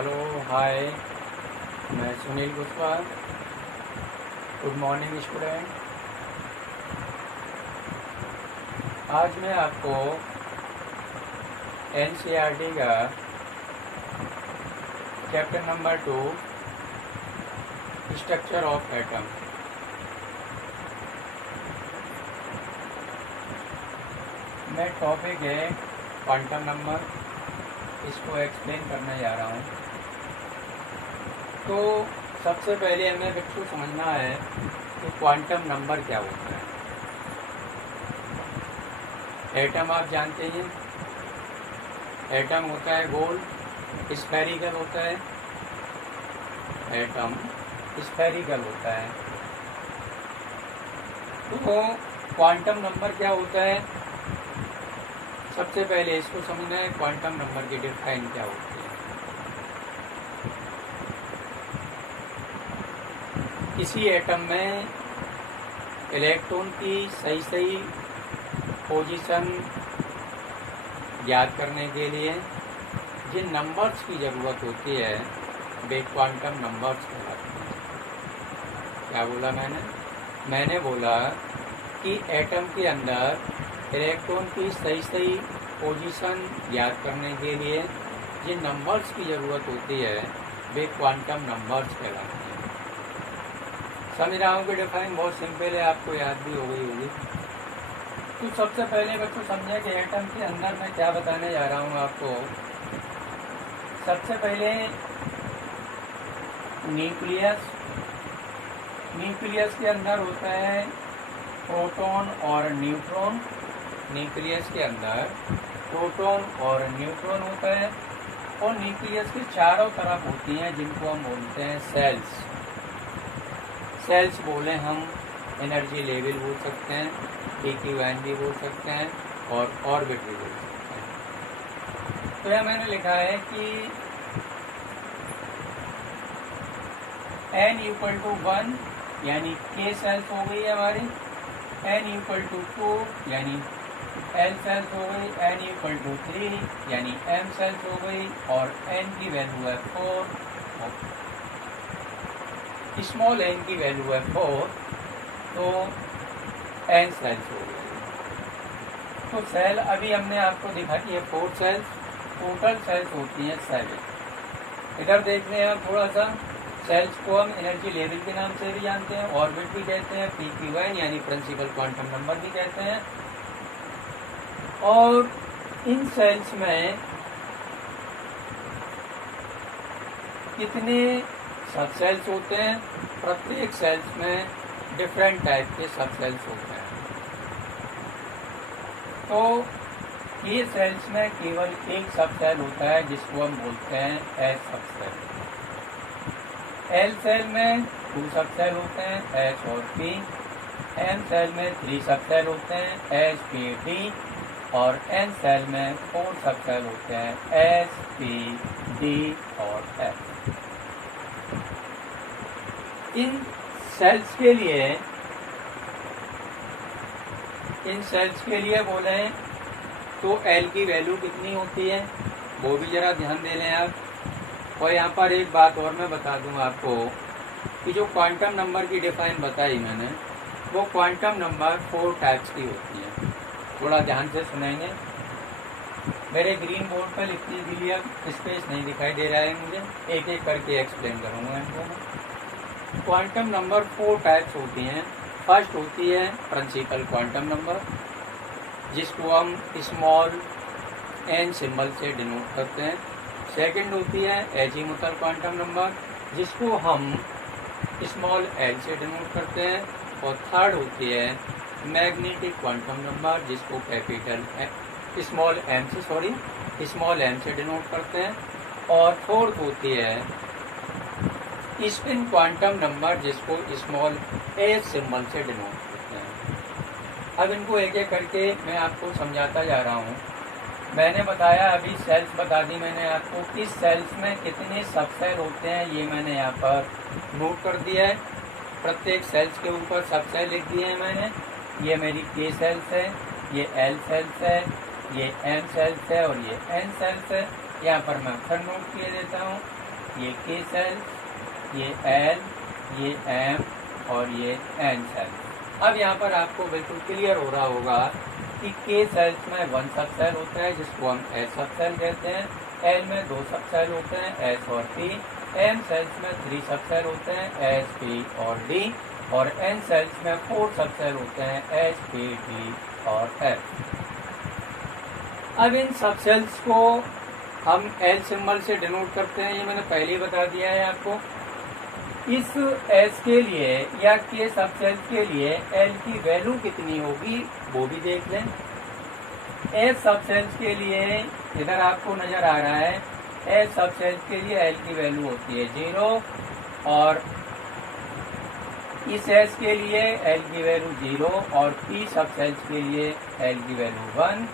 Hello hi, मैं Sunil Kushwaha. Good morning student. आज मैं आपको एनसीईआरटी का chapter number 2 structure of atom में टॉपिक है क्वांटम नंबर, इसको एक्सप्लेन करने जा रहा हूँ। तो सबसे पहले हमें बच्चों समझना है कि क्वांटम नंबर क्या होता है। एटम आप जानते हैं, एटम होता है गोल, स्फेरिकल होता है। एटम स्फेरिकल होता है। तो क्वांटम नंबर क्या होता है, सबसे पहले इसको समझना है। क्वांटम नंबर की डिफाइन क्या होती है। किसी एटम में इलेक्ट्रॉन की सही पोजीशन ज्ञात करने के लिए जिन नंबर्स की ज़रूरत होती है वे क्वांटम नंबर्स कहलाते हैं। क्या बोला मैंने बोला कि एटम के अंदर इलेक्ट्रॉन की सही पोजीशन ज्ञात करने के लिए जिन नंबर्स की ज़रूरत होती है वे क्वांटम नंबर्स कहलाते हैं। समझ रहा हूँ कि डिफाइन बहुत सिंपल है, आपको याद भी हो गई होगी। तो सबसे पहले बच्चों समझे कि एटम के अंदर मैं क्या बताने जा रहा हूँ आपको। सबसे पहले न्यूक्लियस के अंदर होता है प्रोटॉन और न्यूट्रॉन। न्यूक्लियस के अंदर प्रोटॉन और न्यूट्रॉन होता है और न्यूक्लियस के चारों तरफ होती हैं जिनको हम बोलते हैं सेल्स। सेल्स बोले हम एनर्जी लेवल बोल सकते हैं, इक्विवेलेंट भी बोल सकते हैं और ऑर्बिट भी बोल सकते हैं। तो यह मैंने लिखा है कि n = 1 यानी k सेल्स हो गई है हमारी, n = 2 यानी l सेल्स हो गई, n = 3 यानी m सेल्स हो गई और n की वैल्यू है 4, स्मॉल n की वैल्यू है 4, तो n सेल्स हो गई। तो सेल अभी हमने आपको दिखा कि ये 4 सेल्स, टोटल सेल्स होती हैं 7। इधर देख रहे हैं आप थोड़ा सा, सेल्स को हम एनर्जी लेवल के नाम से भी जानते हैं, ऑर्बिट भी कहते हैं, pq1 यानी प्रिंसिपल क्वांटम नंबर भी कहते हैं। और इन सेल्स में कितने सब सेल्स होते हैं, प्रत्येक सेल्स में डिफरेंट टाइप के सब सेल्स होते हैं। तो ये सेल्स में केवल एक सब सेल होता है जिसको हम बोलते हैं एच सब सेल। एल सेल में 2 सब सेल होते हैं, एच और पी। एम सेल में 3 सब सेल होते हैं, एच पी डी। और एन सेल में 4 सब सेल होते हैं, एच पी डी और एफ। इन सेल्स के लिए बोले तो एल की वैल्यू कितनी होती है वो भी जरा ध्यान दे लें आप। और यहाँ पर एक बात और मैं बता दूँ आपको कि जो क्वांटम नंबर की डिफाइन बताई मैंने, वो क्वांटम नंबर 4 टाइप्स की होती है। थोड़ा ध्यान से सुनेंगे। मेरे ग्रीन बोर्ड पर लिख दीजिए, स्पेस नहीं दिखाई दे रहा है मुझे, एक एक करके एक्सप्लेन करूँगा इनको मैं। क्वांटम नंबर 4 टाइप्स होती हैं। फर्स्ट होती है प्रिंसिपल क्वांटम नंबर, जिसको हम स्मॉल n सिंबल से डिनोट करते हैं। सेकंड होती है एजीमुथल क्वांटम नंबर, जिसको हम स्मॉल l से डिनोट करते हैं। और थर्ड होती है मैग्नेटिक क्वांटम नंबर, जिसको कैपिटल स्मॉल m से डिनोट करते हैं। और फोर्थ होती है स्पिन क्वांटम नंबर, जिसको स्मॉल h सिंबल से डिनोट करते हैं। अब इनको एक एक करके मैं आपको समझाता जा रहा हूँ। मैंने बताया, अभी सेल्स बता दी मैंने आपको, कि सेल्स में कितने सब सेल होते हैं ये मैंने यहाँ पर नोट कर दिया है। प्रत्येक सेल्स के ऊपर सब सेल लिख दिए हैं मैंने। ये मेरी के सेल्स है, ये एल सेल्स है, ये एम सेल्स है और ये एन सेल्स है। यहाँ पर मैं अक्षर नोट किए देता हूँ। ये K सेल्स, ये L, ये M और ये N सेल्स। अब यहाँ पर आपको बिल्कुल क्लियर हो रहा होगा कि K सेल्स में 1 सब सेल होता है जिसको हम S सब सेल कहते हैं, L में 2 सब सेल होते हैं S और P, M सेल्स में 3 सब सेल होते हैं S, P और D, और N सेल्स में 4 सब सेल होते हैं S, P, D और F। अब इन सब सेल्स को हम L सिंबल से डिनोट करते हैं, ये मैंने पहले ही बता दिया है आपको। इस S के लिए या K सब सेल्स के लिए L की वैल्यू कितनी होगी वो भी देख लें। S सब सेल्स के लिए इधर आपको नजर आ रहा है, S सब सेल्स के लिए L की वैल्यू होती है 0, और इस S के लिए L की वैल्यू 0, और P सब सेल्स के लिए L की वैल्यू 1,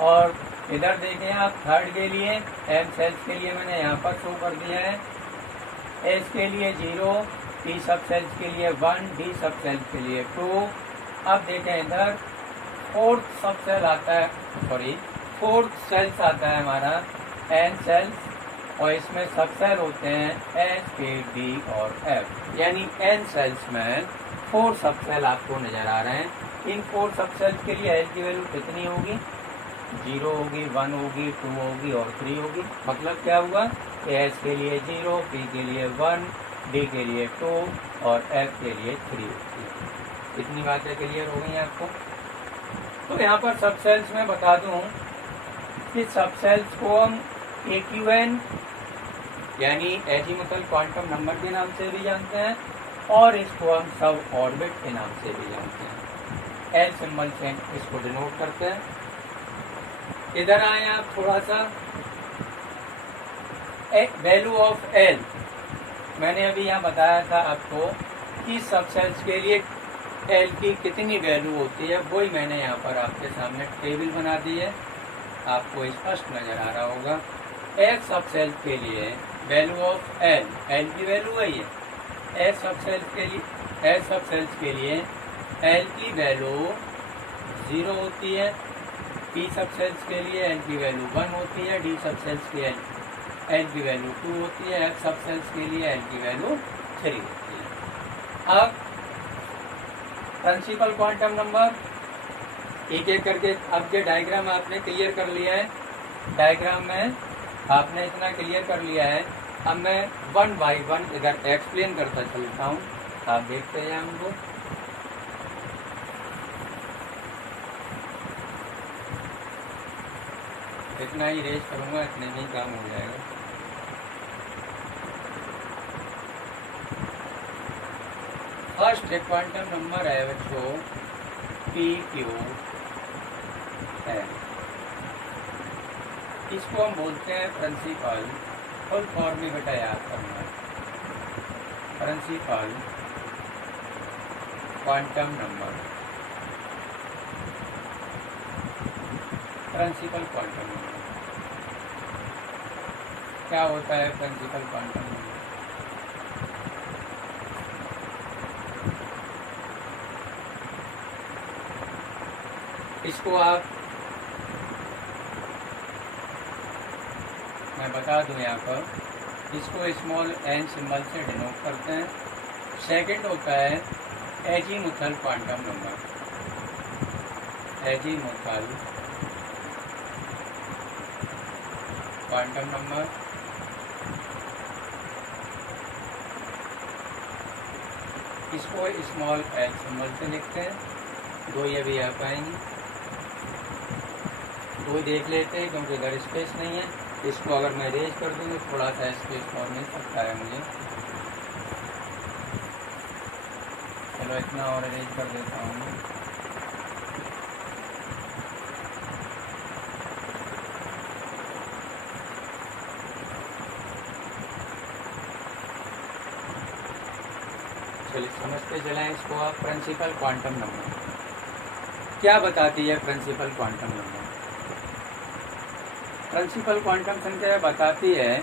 और इधर देखें आप थर्ड के लिए M सेल्स के लिए मैंने यहाँ पर शो कर दिया है, S के लिए 0, P सब सेल्स के लिए 1, D सब सेल्स के लिए 2। अब देखें इधर फोर्थ सब सेल आता है, फोर्थ सेल्स आता है हमारा N सेल्स, और इसमें सब सेल होते हैं S, K, D और F, यानी N सेल्स में 4 सब सेल आपको नजर आ रहे हैं। इन 4 सब सेल्स के लिए L की वैल्यू कितनी होगी? 0 होगी, 1 होगी, 2 होगी और 3 होगी। मतलब क्या हुआ कि S के लिए 0, P के लिए 1, D के लिए 2 और F के लिए 3 होगी। इतनी बातें क्लियर हो गई आपको। तो यहाँ पर सब सेल्स में बता दूं कि सब सेल्स को हम AQN यानी एजीमुथल क्वांटम नंबर के नाम से भी जानते हैं, और इसको हम सब ऑर्बिट के नाम से भी जानते हैं। L सिंबल से इसको डिनोट करते हैं। इधर आए आप थोड़ा सा, वैल्यू ऑफ L मैंने अभी यहाँ बताया था आपको कि सब सेल्स के लिए L की कितनी वैल्यू होती है, वही मैंने यहाँ पर आपके सामने टेबल बना दी है, आपको स्पष्ट नजर आ रहा होगा। X सब सेल्स के लिए वैल्यू ऑफ L की वैल्यू वही है। S सब सेल्स के लिए L की वैल्यू 0 होती है, P सब सेल्स के लिए L की वैल्यू 1 होती है, D सब सेल्स के लिए L की वैल्यू 2 होती है, F सब सेल्स के लिए L की वैल्यू 3 होती है। अब प्रिंसिपल क्वांटम नंबर एक एक करके, अब ये डायग्राम आपने क्लियर कर लिया है, डायग्राम में आपने इतना क्लियर कर लिया है। अब मैं 1 बाय 1 इधर एक्सप्लेन करता चलता हूँ, आप देखते हैं हमको। इतना ही रेज करूंगा, इतने में ही काम हो जाएगा। फर्स्ट क्वांटम नंबर है बच्चों PQ है, इसको हम बोलते हैं प्रिंसिपल, फुल फॉर्म में बेटा याद करना, principal quantum number, principal quantum number क्या होता है? प्रिंसिपल क्वांटम नंबर इसको आप, मैं बता दूं यहाँ पर, इसको स्मॉल n सिंबल से डिनोट करते हैं। सेकंड होता है azimuthal quantum number, azimuthal quantum number, इसको स्मॉल l सिंबल से लिखते हैं। 2 ये भी आ पाएंगे, 2 देख लेते हैं क्योंकि इधर स्पेस नहीं है। इसको अगर मैं रेज कर दूँ तो थोड़ा सा स्पेस और मिल सकता है मुझे। चलो इतना और रेज कर देता हूँ। चलिए समझते चलें इसको आप। प्रिंसिपल क्वांटम नंबर क्या बताती है? Principal quantum number, principal quantum संख्या बताती है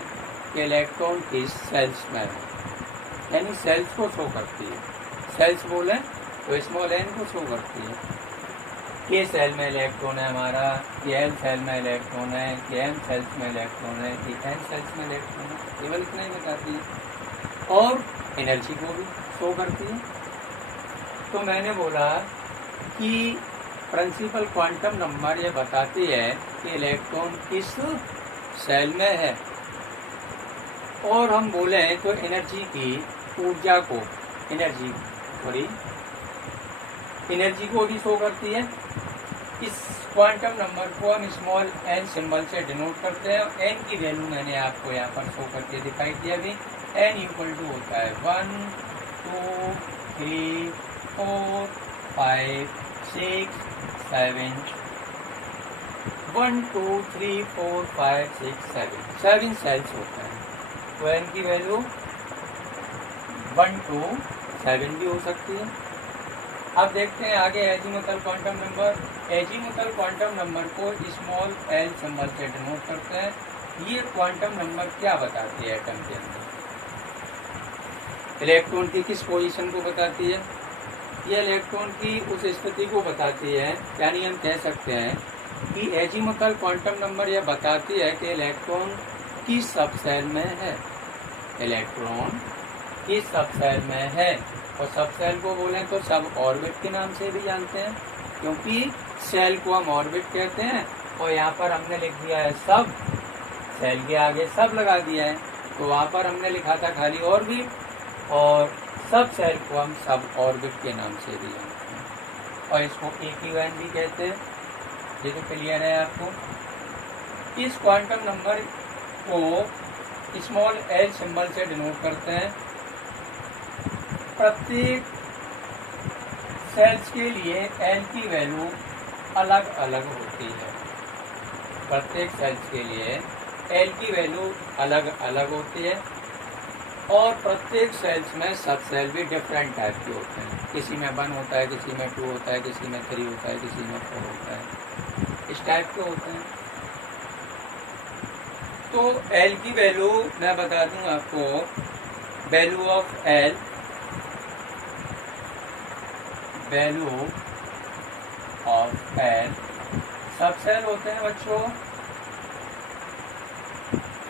कि इलेक्ट्रॉन किस सेल्स में है, यानी सेल्स को शो करती है। सेल्स बोले तो स्मॉल n को शो करती है। के सेल में इलेक्ट्रॉन है हमारा, के एल सेल में इलेक्ट्रॉन है, के एम सेल्स में इलेक्ट्रॉन है, के एन सेल्स में इलेक्ट्रॉन है, केवल इतना ही बताती है और एनर्जी को भी शो करती है। तो मैंने बोला कि प्रिंसिपल क्वांटम नंबर ये बताती है कि इलेक्ट्रॉन किस सेल में है, और हम बोले तो एनर्जी की ऊर्जा को एनर्जी को भी शो करती है। इस क्वांटम नंबर को हम स्मॉल एन सिंबल से डिनोट करते हैं और एन की वैल्यू मैंने आपको यहाँ पर शो करके दिखाई दिया भी। एन इक्वल टू होता है 1 2 3 4 5 6 7 1 2 3 4 5 6 7 सेल्स होते हैं। तो एन की वैल्यू 1 to 7 भी हो सकती है। अब देखते हैं आगे azimuthal quantum number. Azimuthal quantum number को स्मॉल एल सिंबल से डिनोट करते हैं। ये क्वांटम नंबर क्या बताती है एटम के अंदर? इलेक्ट्रॉन की किस पोजीशन को बताती है? ये इलेक्ट्रॉन की उस स्थिति को बताती है, यानी हम कह सकते हैं कि एजीमुथल क्वांटम नंबर यह बताती है कि इलेक्ट्रॉन किस सब सेल में है, इलेक्ट्रॉन किस सब सेल में है। और सब सेल को बोलें तो सब ऑर्बिट के नाम से भी जानते हैं, क्योंकि सेल को हम ऑर्बिट कहते हैं और यहाँ पर हमने लिख दिया है सब, सेल के आगे सब लगा दिया है, तो वहाँ पर हमने लिखा था खाली ऑर्बिट, और सब सेल को हम सब ऑर्बिट के नाम से भी जानते हैं और इसको EQN भी कहते हैं। ये तो क्लियर है आपको। इस क्वांटम नंबर को स्मॉल एल सिंबल से डिनोट करते हैं। प्रत्येक सेल्स के लिए एल की वैल्यू अलग अलग होती है। प्रत्येक सेल्स के लिए एल की वैल्यू अलग अलग होती है और प्रत्येक सेल्स में सब सेल भी डिफरेंट टाइप के होते हैं। किसी में 1 होता है, किसी में 2 होता है, किसी में 3 होता है, किसी में 4 होता है, इस टाइप के होते हैं। तो एल की वैल्यू मैं बता दूं आपको, वैल्यू ऑफ एल, सब सेल होते हैं बच्चों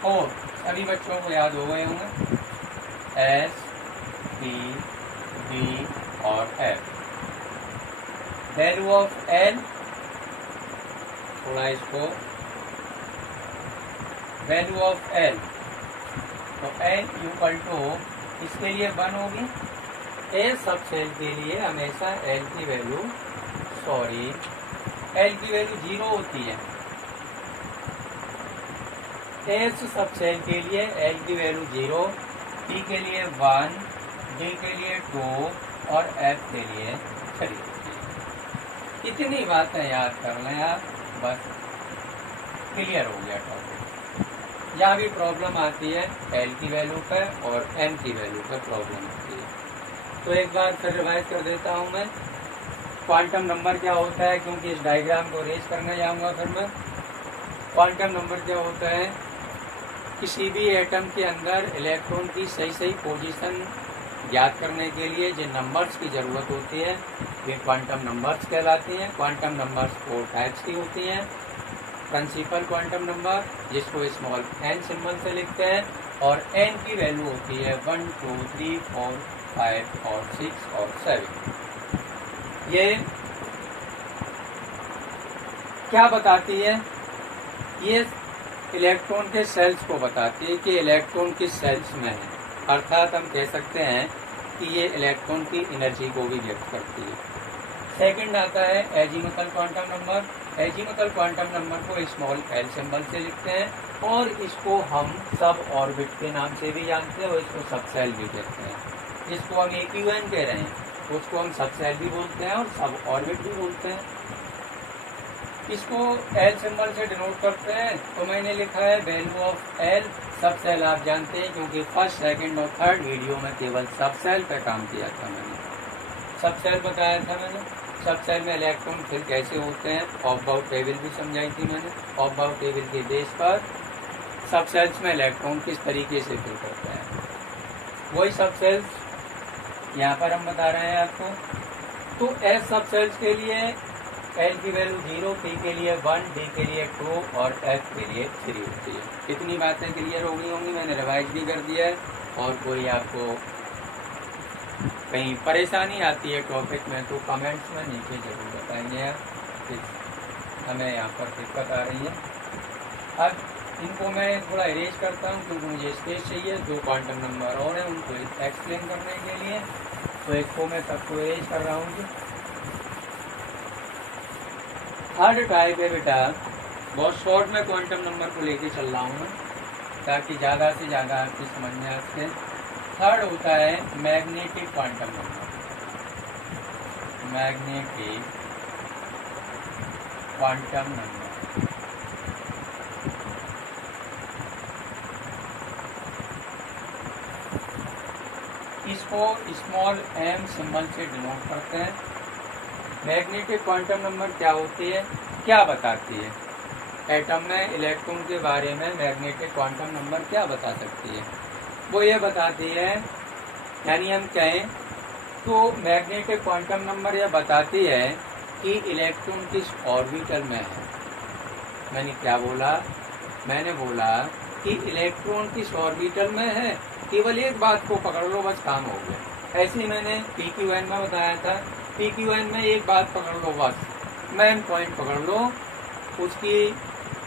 4, सभी बच्चों को याद हो गए होंगे, S, P, B और F। वैल्यू ऑफ एल, थोड़ा इसको, वैल्यू ऑफ एल, तो एल इक्वल टू इसके लिए 1 होगी। ए सब सेल के लिए हमेशा एल की वैल्यू 0 होती है। एस सब सेल के लिए एल की वैल्यू 0, पी के लिए 1, डी के लिए 2 और एफ के लिए 3 होती है। इतनी बातें याद कर लें आप, बस क्लियर हो गया टॉपिक। यहाँ भी प्रॉब्लम आती है एल की वैल्यू पर और एम की वैल्यू पर प्रॉब्लम आती है। तो एक बार फिर रिवाइज कर देता हूँ मैं, क्वांटम नंबर क्या होता है, क्योंकि इस डायग्राम को रेज करने जाऊँगा फिर मैं। क्वांटम नंबर क्या होता है? किसी भी एटम के अंदर इलेक्ट्रॉन की सही पोजीशन ज्ञात करने के लिए जिन नंबर्स की ज़रूरत होती है वे क्वांटम नंबर्स कहलाती हैं। क्वांटम नंबर्स 4 टाइप्स की होती हैं। प्रिंसिपल क्वांटम नंबर, जिसको स्मॉल एन सिंबल से लिखते हैं, और एन की वैल्यू होती है 1 2 3 4 5 और 6 और 7। ये क्या बताती है? ये इलेक्ट्रॉन के सेल्स को बताती है कि इलेक्ट्रॉन किस सेल्स में है। अर्थात हम कह सकते हैं कि ये इलेक्ट्रॉन की एनर्जी को भी व्यक्त करती है। सेकंड आता है azimuthal quantum number. Azimuthal quantum number को स्मॉल एल सिंबल से लिखते हैं और इसको हम सब ऑर्बिट के नाम से भी जानते हैं और इसको सब सेल भी कहते हैं। जिसको हम EQN कह रहे हैं उसको हम सब सेल भी बोलते हैं और सब ऑर्बिट भी बोलते हैं। इसको एल सिंबल से डिनोट करते हैं। तो मैंने लिखा है वैल्यू ऑफ एल। सब सेल आप जानते हैं क्योंकि फर्स्ट, सेकंड और थर्ड वीडियो में केवल सब सेल पे काम किया था मैंने, सब सेल बताया था मैंने। सब सेल में इलेक्ट्रॉन फिर कैसे होते हैं, ऑफ बाउट टेबल भी समझाई थी मैंने। ऑफ बाउट टेबल के बेस पर सब सेल्स में इलेक्ट्रॉन किस तरीके से फिल करते हैं, वही सब सेल्स यहाँ पर हम बता रहे हैं आपको। तो एस सब सेल्स के लिए एल की वैल्यू 0, पी के लिए 1, डी के लिए 2 और एफ के लिए 3 होती है। इतनी बातें क्लियर हो गई होंगी, मैंने रिवाइज भी कर दिया है। और कोई आपको कहीं परेशानी आती है टॉपिक में तो कमेंट्स में नीचे जरूर बताएंगे आप, हमें यहाँ पर दिक्कत आ रही है। अब इनको मैं थोड़ा इरेज करता हूँ क्योंकि मुझे स्पेस चाहिए। 2 क्वांटम नंबर और हैं उनको एक्सप्लेन करने के लिए, तो इसको मैं सबको इरेज कर रहा हूँ। थर्ड टाइप है बेटा, बहुत शॉर्ट में क्वांटम नंबर को लेके चल रहा हूँ मैं ताकि ज़्यादा से ज़्यादा आपकी समझ में आ सके। थर्ड होता है magnetic quantum number. Magnetic quantum number इसको स्मॉल m सिंबल से डिनोट करते हैं। मैग्नेटिक क्वांटम नंबर क्या होती है, क्या बताती है? एटम में इलेक्ट्रॉन के बारे में मैग्नेटिक क्वांटम नंबर क्या बता सकती है? वो ये बताती है, यानी हम कहें तो मैग्नेटिक क्वांटम नंबर यह बताती है कि इलेक्ट्रॉन किस ऑर्बिटल में है। मैंने क्या बोला? मैंने बोला कि इलेक्ट्रॉन किस ऑर्बिटल में है। केवल एक बात को पकड़ लो, बस काम हो गया। ऐसे ही मैंने PQN में बताया था। PQN में एक बात पकड़ लो, बस मेन पॉइंट पकड़ लो, उसकी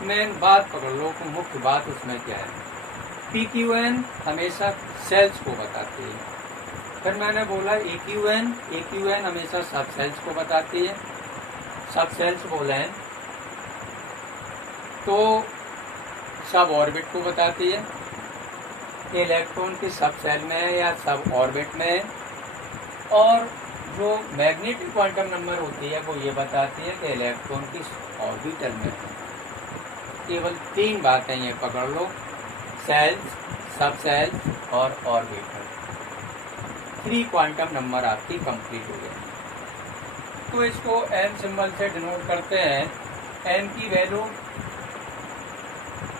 मेन बात पकड़ लो कि मुख्य बात उसमें क्या है। PQN हमेशा सेल्स को बताती है। फिर मैंने बोला AQN हमेशा सब सेल्स को बताती है। सब सेल्स बोले तो सब ऑर्बिट को बताती है। इलेक्ट्रॉन की सब सेल में है या सब ऑर्बिट में है। और जो मैग्नेटिक क्वांटम नंबर होती है वो ये बताती है कि इलेक्ट्रॉन किस ऑर्बिटल में है। केवल 3 बातें ये पकड़ लो, सेल्स, सब सेल्स और ऑर्बिटल। 3 क्वांटम नंबर आपकी कंप्लीट हो गई। तो इसको m सिंबल से डिनोट करते हैं। m की value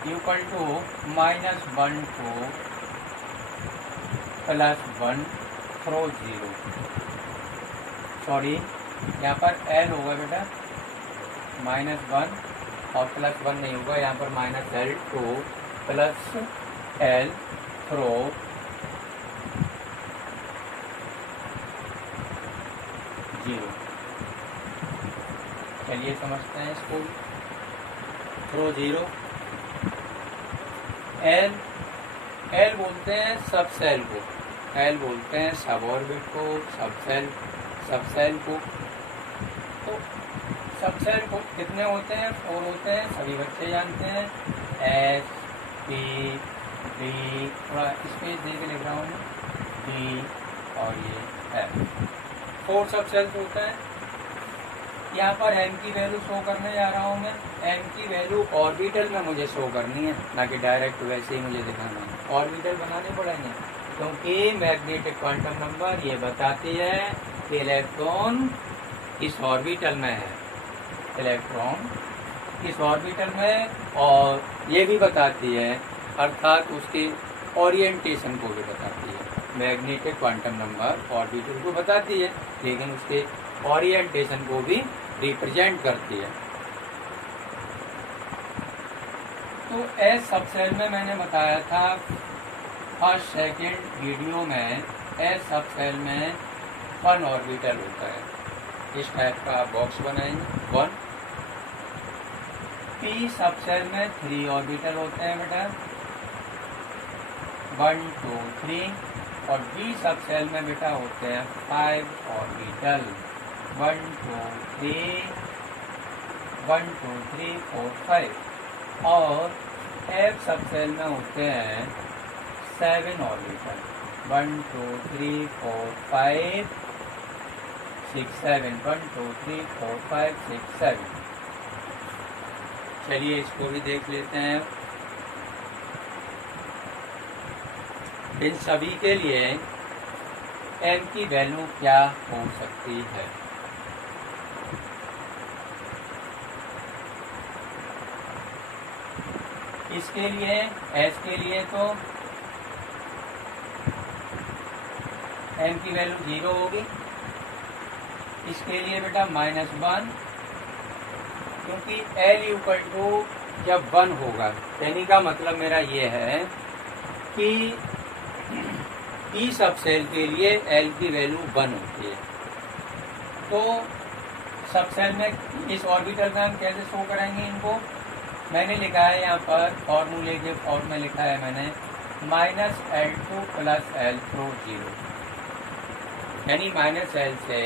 equal to -1 to +1 through 0। Sorry, यहाँ पर l होगा बेटा, -1 और +1 नहीं होगा, यहाँ पर -L to +L थ्रो 0। चलिए समझते हैं इसको। थ्रो 0। L बोलते हैं सब सेल को, L बोलते हैं सब ऑर्बिट को, सब सेल को। तो सब सेल को कितने होते हैं? 4 होते हैं, सभी बच्चे जानते हैं। S, P, D, थोड़ा स्पेस दे के लिख रहा हूँ, D और ये F। 4 सब सेल्स होते हैं। यहाँ पर m की वैल्यू शो करने जा रहा हूँ मैं। m की वैल्यू ऑर्बिटल में मुझे शो करनी है, ना कि डायरेक्ट वैसे ही मुझे दिखाना है। ऑर्बिटल बनाने पड़ेंगे क्योंकि मैग्नेटिक क्वांटम नंबर ये बताती है कि इलेक्ट्रॉन इस ऑर्बिटल में है। इलेक्ट्रॉन इस ऑर्बिटल में, और ये भी बताती है, अर्थात उसके ओरिएंटेशन को भी बताती है। मैग्नेटिक क्वांटम नंबर ऑर्बिटल को बताती है लेकिन उसके ओरिएंटेशन को भी रिप्रेजेंट करती है। तो एस सब सेल में मैंने बताया था फर्स्ट सेकंड वीडियो में, एस सब सेल में 1 ऑर्बिटल होता है। इस टाइप का बॉक्स बनाएंगे 1। पी सब सेल में 3 ऑर्बिटल होते हैं बेटा, 1 2 3। और डी सब सेल में बेटा होते हैं 5 ऑर्बिटल, 1 2 3 1 2 3 4 5। और एफ सब सेल में होते हैं 7 ऑर्बिटल, 1 2 3 4 5 6 7, 1 2 3 4 5 6 7। चलिए इसको भी देख लेते हैं। इन सभी के लिए m की वैल्यू क्या हो सकती है? इसके लिए s के लिए तो m की वैल्यू 0 होगी। इसके लिए बेटा -1 क्योंकि एल इक्वल टू जब 1 होगा, कहने का मतलब मेरा ये है कि ई सब सेल के लिए एल की वैल्यू 1 होती है। तो सब सेल में इस ऑर्बिटल में हम कैसे शो करेंगे इनको? मैंने लिखा है यहाँ पर फॉर्मूले के फॉर्म में लिखा है मैंने -L2 + L थ्रू 0, यानी -L से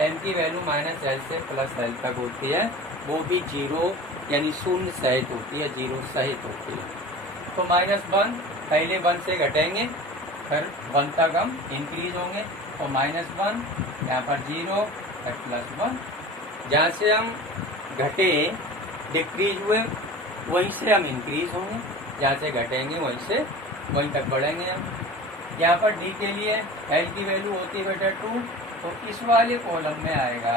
m की वैल्यू -L से +L तक होती है, वो भी 0 यानी शून्य सहित होती है, 0 सहित होती है। तो -1 पहले 1 से घटेंगे, फिर 1 तक हम इंक्रीज होंगे, तो -1 यहाँ पर 0 फिर +1, जहाँ से हम घटे डिक्रीज हुए वहीं से हम इंक्रीज होंगे, जहाँ से घटेंगे वहीं से वहीं तक बढ़ेंगे हम। यहाँ पर डी के लिए एल की वैल्यू होती है बेटा 2, तो इस वाले कॉलम में आएगा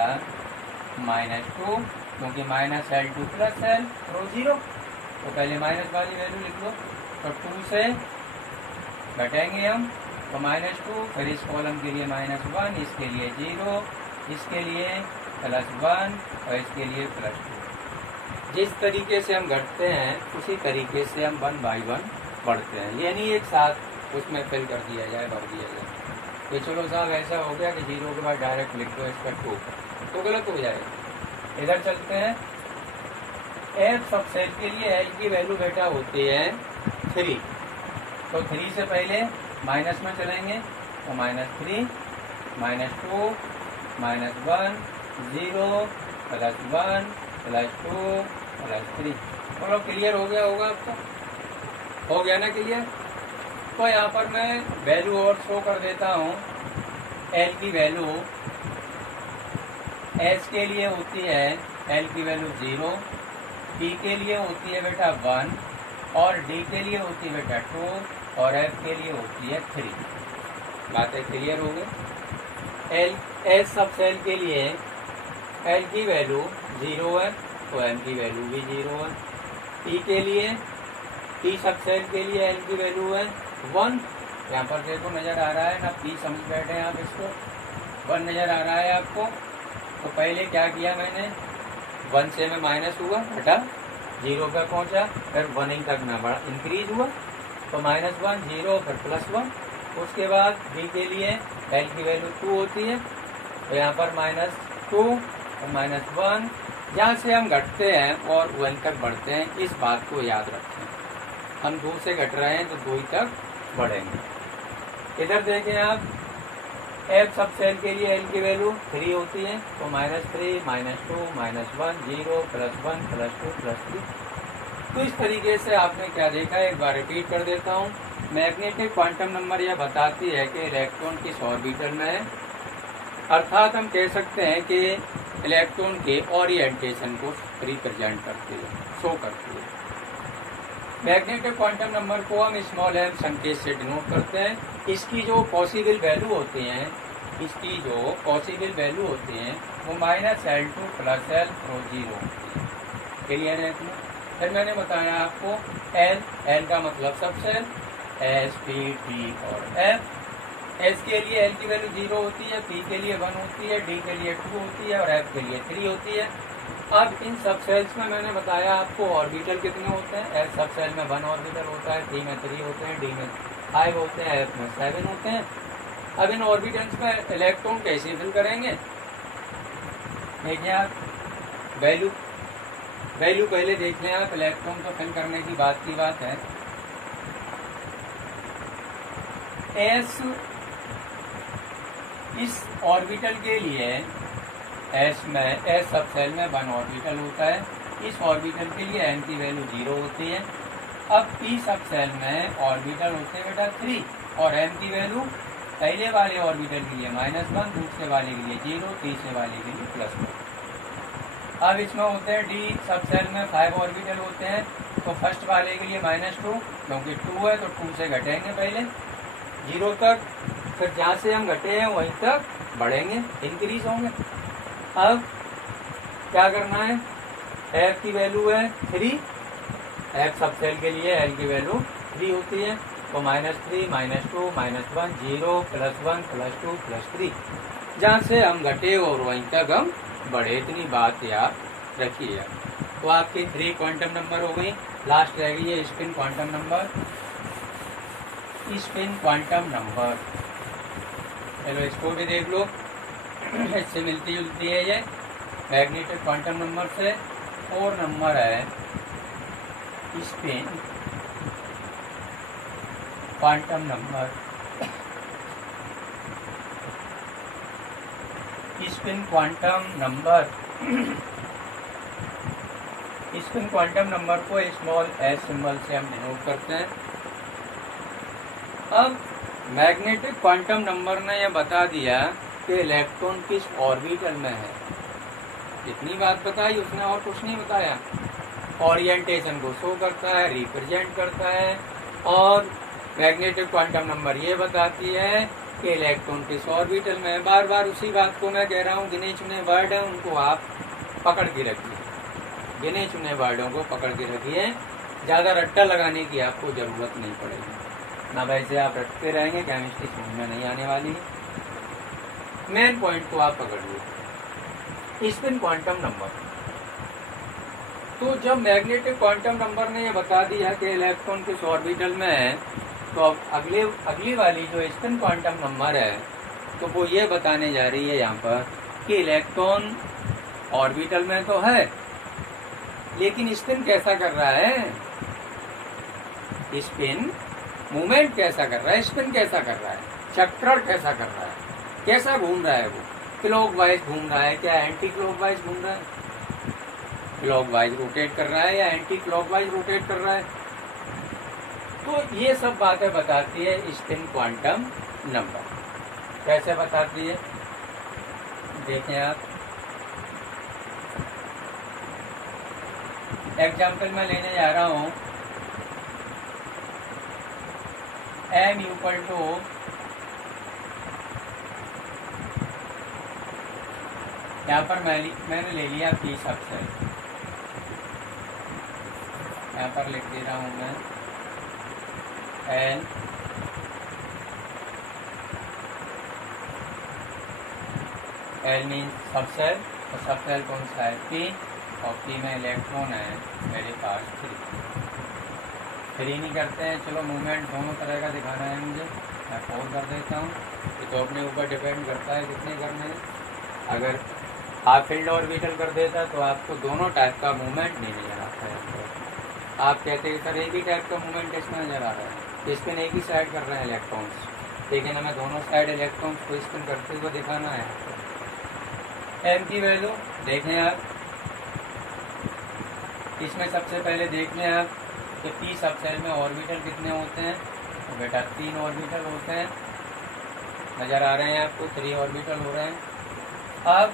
-2, क्योंकि -L2 + L रो 0, तो पहले माइनस वाली वैल्यू लिख लो, तो 2 से घटेंगे हम, तो -2, फिर इस कॉलम के लिए -1, इसके लिए 0, इसके लिए +1 और इसके लिए +2। जिस तरीके से हम घटते हैं उसी तरीके से हम 1 by 1 बढ़ते हैं, यानी एक साथ उसमें फिल कर दिया जाए, भर दिया जाए। तो चलो साहब ऐसा हो गया कि 0 के बाद डायरेक्ट लिख दो इसका 2, तो गलत हो जाएगा। इधर चलते हैं, एफ सब सेल के लिए एल की वैल्यू बेटा होती है 3, तो 3 से पहले माइनस में चलेंगे, तो -3 -2 -1 0 +1 +2 +3। चलो क्लियर हो गया होगा आपको, हो गया ना क्लियर? तो यहाँ पर मैं वैल्यू और शो कर देता हूँ। एल की वैल्यू एच के लिए होती है एल की वैल्यू 0, पी के लिए होती है बेटा 1 और डी के लिए होती है बेटा 2 और एफ के लिए होती है 3। बातें क्लियर हो गई? एल एच सब सेल के लिए एल की वैल्यू 0 है, तो एम की वैल्यू भी 0 है। पी के लिए पी सब सेल के लिए एल की वैल्यू है 1, यहाँ पर देखो नजर आ रहा है ना, पी समझ बैठे हैं आप, इसको 1 नजर आ रहा है आपको। तो पहले क्या किया मैंने, 1 से में माइनस हुआ, घटा 0 पर पहुंचा, फिर 1 तक ना बढ़ा, इंक्रीज हुआ, तो -1 0 फिर +1। उसके बाद बी के लिए एल की वैल्यू 2 होती है, तो यहाँ पर -2 और -1, जहाँ से हम घटते हैं और 1 तक बढ़ते हैं, इस बात को याद रखें। हम 2 से घट रहे हैं तो 2 तक बढ़ेंगे। इधर देखें आप, एफ सब सेल के लिए एल की वैल्यू 3 होती है, तो -3 -2 -1 0 +1 +2 +3। तो इस तरीके से आपने क्या देखा है, एक बार रिपीट कर देता हूँ। मैग्नेटिक क्वांटम नंबर यह बताती है कि इलेक्ट्रॉन किस ऑर्बिटल में है, अर्थात हम कह सकते हैं कि इलेक्ट्रॉन के ओरिएंटेशन को रिप्रेजेंट करती है, शो करती है। मैग्नेटिक क्वांटम नंबर को हम स्मॉल m संकेत से डिनोट करते हैं। इसकी जो पॉसिबल वैल्यू होती हैं, इसकी जो पॉसिबल वैल्यू होती हैं वो -L2 + L रो 0 होती है। क्लियर है इसमें? फिर मैंने बताया आपको L का मतलब सब सेल, S P T और F। S के लिए L की वैल्यू 0 होती है, P के लिए 1 होती है, D के लिए 2 होती है और F के लिए 3 होती है। अब इन सब सेल्स में मैंने बताया आपको ऑर्बिटल कितने होते हैं। एफ सब सेल में 1 ऑर्बिटल होता है, P में 3 होते हैं, D में 5 होते हैं, F में 7 होते हैं। अब इन ऑर्बिटल्स में इलेक्ट्रॉन कैसे फिल करेंगे, देखिए आप, वैल्यू पहले देख लें आप। इलेक्ट्रॉन को फिल करने की बात है। एस इस ऑर्बिटल के लिए एस सब सेल में 1 ऑर्बिटल होता है, इस ऑर्बिटल के लिए n की वैल्यू 0 होती है। अब p सब सेल में ऑर्बिटल होते हैं बेटा 3 और m की वैल्यू पहले वाले ऑर्बिटल के लिए -1, दूसरे वाले के लिए 0, तीसरे वाले के लिए +1। अब इसमें होते हैं d सब सेल में 5 ऑर्बिटल होते हैं, तो फर्स्ट वाले के लिए -2, क्योंकि 2 है तो 2 से घटेंगे पहले 0 तक, फिर जहाँ से हम घटे हैं वहीं तक बढ़ेंगे, इंक्रीज होंगे। अब क्या करना है, f की वैल्यू है 3, f सब सेल के लिए l की वैल्यू 3 होती है, तो -3 -2 -1 0 +1 +2 +3, जहाँ से हम घटे और वहीं तक हम बढ़े, इतनी बात याद रखिए। तो आपकी 3 क्वांटम नंबर हो गई। लास्ट रह गई है spin quantum number. Spin quantum number, चलो इसको भी देख लो, इससे मिलती जुलती है ये मैग्नेटिक क्वांटम नंबर से। 4 नंबर है spin quantum number. Spin quantum number, spin quantum number को स्मॉल एस सिंबल से हम डिनोट करते हैं। अब मैग्नेटिक क्वांटम नंबर ने यह बता दिया कि इलेक्ट्रॉन किस ऑर्बिटल में है। इतनी बात बताई उसने, और कुछ नहीं बताया। ओरिएंटेशन को शो करता है, रिप्रेजेंट करता है, और मैग्नेटिक क्वांटम नंबर ये बताती है कि इलेक्ट्रॉन किस ऑर्बिटल में है। बार बार उसी बात को मैं कह रहा हूँ। गिने चुने वर्ड हैं, उनको आप पकड़ के रखिए। गिने चुने वर्डों को पकड़ के रखिए, ज़्यादा रट्टा लगाने की आपको ज़रूरत नहीं पड़ेगी। ना वैसे आप रटते रहेंगे, केमिस्ट्री समझ में नहीं आने वाली है। मेन पॉइंट को आप पकड़ लीजिए, स्पिन क्वांटम नंबर। तो जब मैग्नेटिक क्वांटम नंबर ने ये बता दिया कि इलेक्ट्रॉन किस ऑर्बिटल में है, तो अब अगली वाली जो स्पिन क्वांटम नंबर है, तो वो ये बताने जा रही है यहाँ पर कि इलेक्ट्रॉन ऑर्बिटल में तो है, लेकिन स्पिन कैसा कर रहा है। स्पिन मूवमेंट कैसा कर रहा है, स्पिन कैसा कर रहा है, चक्रण कैसा कर रहा है, कैसा घूम रहा है। वो क्लॉकवाइज घूम रहा है क्या एंटी क्लॉकवाइज घूम रहा है, क्लॉकवाइज रोटेट कर रहा है या एंटी क्लॉकवाइज रोटेट कर रहा है। तो ये सब बातें बताती है स्पिन क्वांटम नंबर। कैसे बताती है देखें आप। एग्जाम्पल मैं लेने जा रहा हूँ, m इक्वल टू यहाँ पर मैंने ले लिया पी सबसेल। यहाँ पर लिख दे रहा हूँ मैं एल मीन्स सबसेल, तो सबसेल कौन सा है पी, और पी में इलेक्ट्रॉन है मेरे पास 3 नहीं करते हैं। चलो मूवमेंट दोनों तरह का दिखाना है मुझे, मैं 4 कर देता हूँ। ये तो अपने ऊपर डिपेंड करता है कितने करने हैं। अगर हाफ फील्ड ऑर्बिटल कर देता तो आपको दोनों टाइप का मूवमेंट नहीं नजर आता है। आप कहते हैं सर एक ही टाइप का मूवमेंट इसमें नजर आ रहा है, स्पिन एक ही साइड कर रहे हैं इलेक्ट्रॉन्स, लेकिन हमें दोनों साइड इलेक्ट्रॉन्स को स्पिन करते हुए दिखाना है। एम की वैल्यू देखें आप, इसमें सबसे पहले देख लें आप कि पी सबसेल में ऑर्बिटल कितने होते हैं। तो बेटा 3 ऑर्बिटल होते हैं, नज़र आ रहे हैं आपको, 3 ऑर्बिटल हो रहे हैं। अब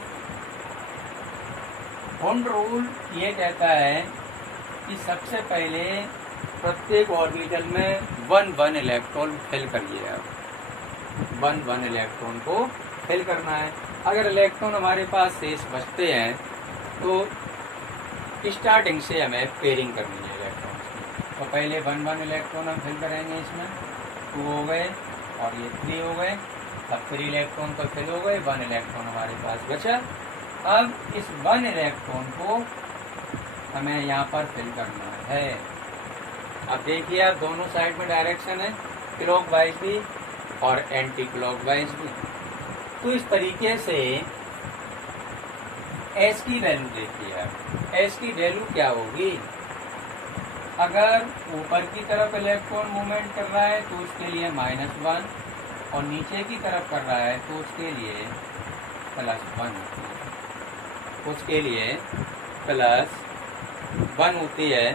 हुंड रूल ये कहता है कि सबसे पहले प्रत्येक ऑर्बिटल में 1 इलेक्ट्रॉन फिल करिए आप। 1 इलेक्ट्रॉन को फिल करना है। अगर इलेक्ट्रॉन हमारे पास शेष बचते हैं तो स्टार्टिंग से हमें पेयरिंग करनी है इलेक्ट्रॉन की। तो पहले 1 इलेक्ट्रॉन हम फिल करेंगे, इसमें 2 हो गए और ये 3 हो गए। अब 3 इलेक्ट्रॉन तो फिल हो गए, 1 इलेक्ट्रॉन हमारे पास बचा। अब इस 1 इलेक्ट्रॉन को हमें यहाँ पर फिल करना है। अब देखिए आप, दोनों साइड में डायरेक्शन है, क्लॉकवाइज भी और एंटी क्लॉकवाइज भी। तो इस तरीके से एस की वैल्यू देखिए आप, एस की वैल्यू क्या होगी। अगर ऊपर की तरफ इलेक्ट्रॉन मूवमेंट कर रहा है तो उसके लिए -1, और नीचे की तरफ कर रहा है तो उसके लिए +1, उसके लिए +1 होती है।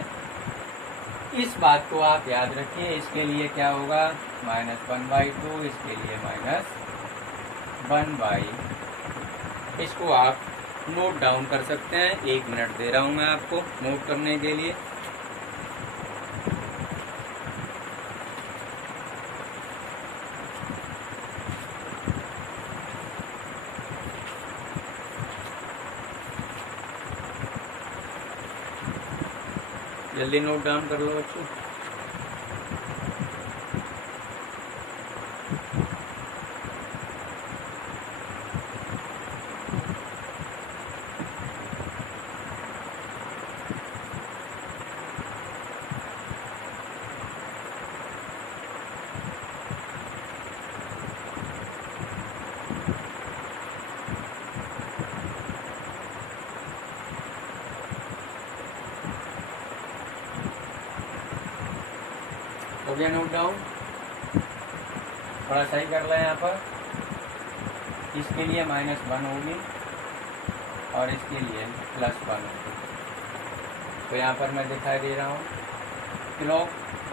इस बात को आप याद रखिए। इसके लिए क्या होगा, -1/2, इसके लिए -1/, इसको आप नोट डाउन कर सकते हैं। 1 मिनट दे रहा हूं मैं आपको नोट करने के लिए। जल्दी नोट डाउन कर लो बच्चों। हो गया नोट डाउन? थोड़ा सही कर लें यहाँ पर। इसके लिए -1 होगी और इसके लिए +1 होगी। तो यहाँ पर मैं दिखाई दे रहा हूँ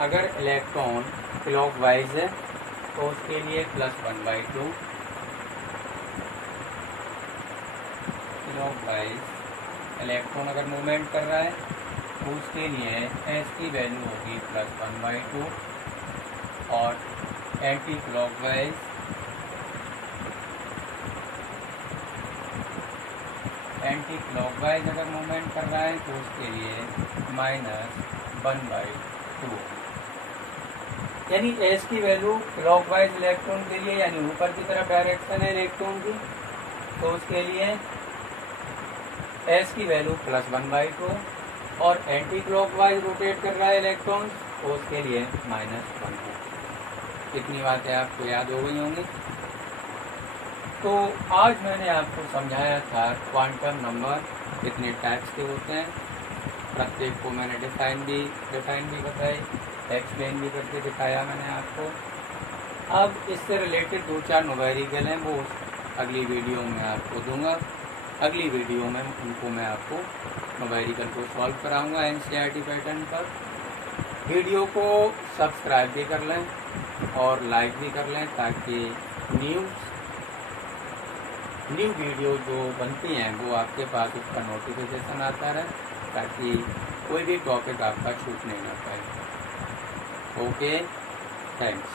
अगर इलेक्ट्रॉन क्लॉक वाइज है तो उसके लिए +1/2, क्लॉक वाइज इलेक्ट्रॉन अगर मूवमेंट कर रहा है तो उसके लिए एस की वैल्यू होगी +1/2 और एंटी क्लॉकवाइज अगर मूवमेंट कर रहा है तो उसके लिए -1/2। यानी एस की वैल्यू क्लॉकवाइज इलेक्ट्रॉन के लिए यानी ऊपर की तरफ डायरेक्शन है इलेक्ट्रॉन की, तो उसके लिए एस की वैल्यू +1/2 और एंटी क्लॉकवाइज रोटेट कर रहा है इलेक्ट्रॉन तो उसके लिए -1। इतनी बातें आपको याद हो गई होंगी। तो आज मैंने आपको समझाया था क्वांटम नंबर कितने टाइप्स के होते हैं। प्रत्येक को मैंने डिफाइन भी बताई, एक्सप्लेन भी करके दिखाया मैंने आपको। अब इससे रिलेटेड 2-4 न्यूमेरिकल हैं, वो अगली वीडियो में आपको दूंगा। अगली वीडियो में उनको मैं आपको न्यूमेरिकल को सॉल्व कराऊंगा एनसीईआरटी पैटर्न पर। वीडियो को सब्सक्राइब भी कर लें और लाइक भी कर लें ताकि न्यू वीडियो जो बनती हैं वो आपके पास उसका नोटिफिकेशन आता रहे, ताकि कोई भी टॉपिक आपका छूटने ना पाए। Okay, thanks.